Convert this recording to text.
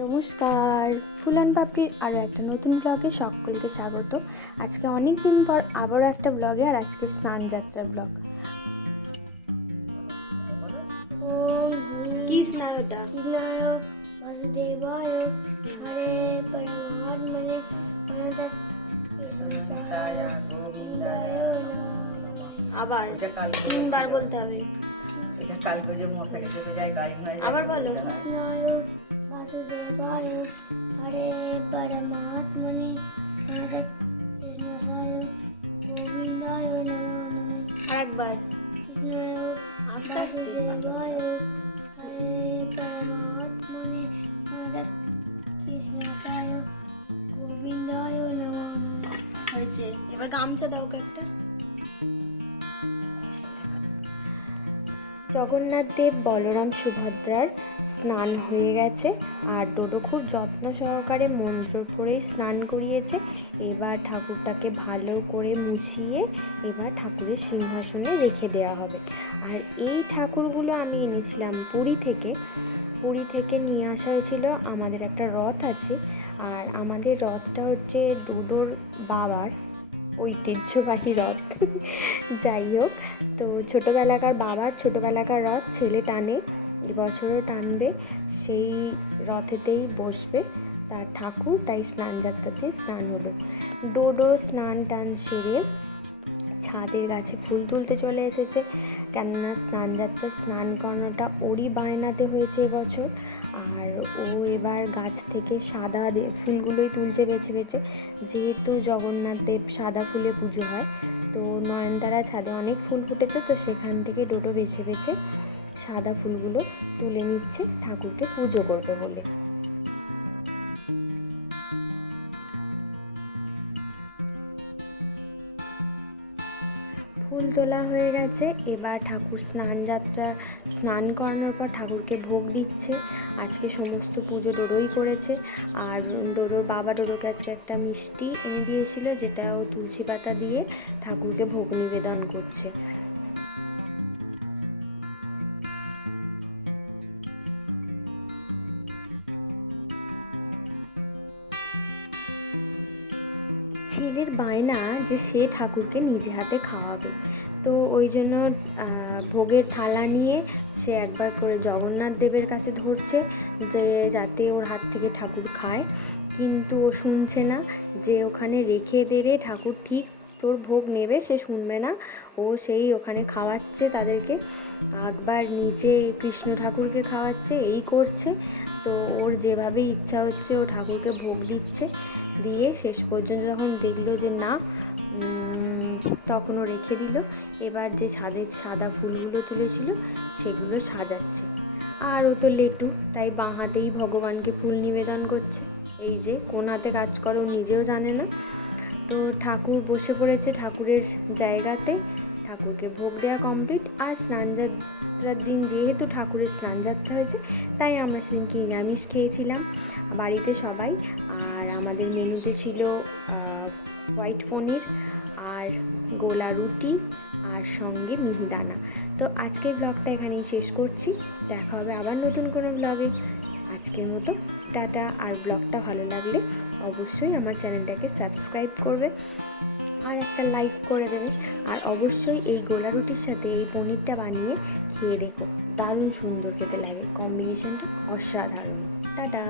নমস্কার, ফুলন পাপড়ির আরও একটা নতুন ব্লগে সকলকে স্বাগত। আজকে অনেক দিন পর আবারও একটা ব্লগে, আর আজকে স্নান যাত্রা ব্লগ। কি স্নান ওটা? বাসুদেবায় হরে পরমাত্মনে আবার 3বার বলতে হবে। এটা কালকে যে মোটরসাইকেল চেপে যায় গাড়ি হয়ে যায়। আবার বলো। কৃষ্ণায় বাসুদেবায় হরে পরমাত্মনে কৃষ্ণায় গোবিন্দায় নমো নমঃ। আরেকবার। কৃষ্ণায় আস্তে আস্তে। বাসুদেবায় হরে পরমাত্মনে কৃষ্ণায় গোবিন্দায় নমো নমঃ। হয়েছে, এবার গামছা দাও একটা। জগন্নাথ দেব, বলরাম, সুভদ্রার স্নান হয়ে গেছে, আর ডোডো খুব যত্ন সহকারে মন্ত্র পড়েই স্নান করিয়েছে। এবার ঠাকুরটাকে ভালো করে মুছিয়ে এবার ঠাকুরের সিংহাসনে রেখে দেওয়া হবে। আর এই ঠাকুরগুলো আমি এনেছিলাম পুরী থেকে নিয়ে আসা হয়েছিল। আমাদের একটা রথ আছে, আর আমাদের রথটা হচ্ছে ডোডোর বাবার ঐতিহ্যবাহী রথ। যাই হোক, তো বাবার ছোটোবেলাকার রথ ছেলে টানে, এবছরও টানবে, সেই রথেতেই বসবে তার ঠাকুর। তাই স্নান যাত্রাতে স্নান হলো। ডোডো স্নান টান সেরে ছাদের গাছে ফুল তুলতে চলে এসেছে, কেননা স্নান করানোটা ওরই বায়নাতে হয়েছে এবছর। আর ও এবার গাছ থেকে সাদা ফুলগুলোই তুলছে বেছে বেছে, যেহেতু জগন্নাথ দেব সাদা ফুলে পুজো হয়। তো নয়নতারা ছাদে অনেক ফুল ফুটেছে, তো সেখান থেকে ডোডো বেছে বেছে সাদা ফুলগুলো তুলে নিচ্ছে ঠাকুরকে পুজো করবে বলে। ফুল তোলা হয়ে গেছে, এবার ঠাকুর স্নান করানোর পর ঠাকুরকে ভোগ দিচ্ছে। আজকে সমস্ত পুজো ডোডোই করেছে, আর ডোডোর বাবা ডোডোকে আজকে একটা মিষ্টি এনে দিয়েছিল, যেটা ও তুলসী পাতা দিয়ে ঠাকুরকে ভোগ নিবেদন করছে। ছেলের বায়না যে সে ঠাকুরকে নিজে হাতে খাওয়াবে, তো ওই জন্য ভোগের থালা নিয়ে সে একবার করে জগন্নাথ দেবের কাছে ধরছে, যে যাতে ওর হাত থেকে ঠাকুর খায়। কিন্তু ও শুনছে না, যে ওখানে রেখে দেরে ঠাকুর ঠিক তোর ভোগ নেবে, সে শুনবে না। ও সেই ওখানে খাওয়াচ্ছে তাদেরকে, একবার নিজে কৃষ্ণ ঠাকুরকে খাওয়াচ্ছে, এই করছে। তো ওর যেভাবে ইচ্ছা হচ্ছে ও ঠাকুরকে ভোগ দিচ্ছে, দিয়ে শেষ পর্যন্ত যখন দেখলো যে না, তখন ও রেখে দিল। এবার যে ছাদের সাদা ফুলগুলো তুলেছিল সেগুলো সাজাচ্ছে। আর ও তো লেটু, তাই বাঁ হাতেই ভগবানকে ফুল নিবেদন করছে। এই যে কোন হাতে কাজ করে ও নিজেও জানে না। তো ঠাকুর বসে পড়েছে ঠাকুরের জায়গাতে, ঠাকুরকে ভোগ দেওয়া কমপ্লিট। আর স্নানযাত্রার দিন যেহেতু ঠাকুরের স্নানযাত্রা হয়েছে, তাই আমরা সেদিনকে নিরামিষ খেয়েছিলাম বাড়িতে সবাই। আর আমাদের মেনুতে ছিল হোয়াইট পনির আর গোলা রুটি আর সঙ্গে মিহিদানা। তো আজকের ব্লগটা এখানেই শেষ করছি, দেখা হবে আবার নতুন কোনো ব্লগে। আজকের মতো টাটা। আর ব্লগটা ভালো লাগলে অবশ্যই আমার চ্যানেলটাকে সাবস্ক্রাইব করবে আর একটা লাইক করে দেবে। আর অবশ্যই এই গোলা রুটির সাথে এই পনিরটা বানিয়ে খেয়ে দেখো, দারুণ সুন্দর খেতে লাগে, কম্বিনেশনটা অসাধারণ। টাটা।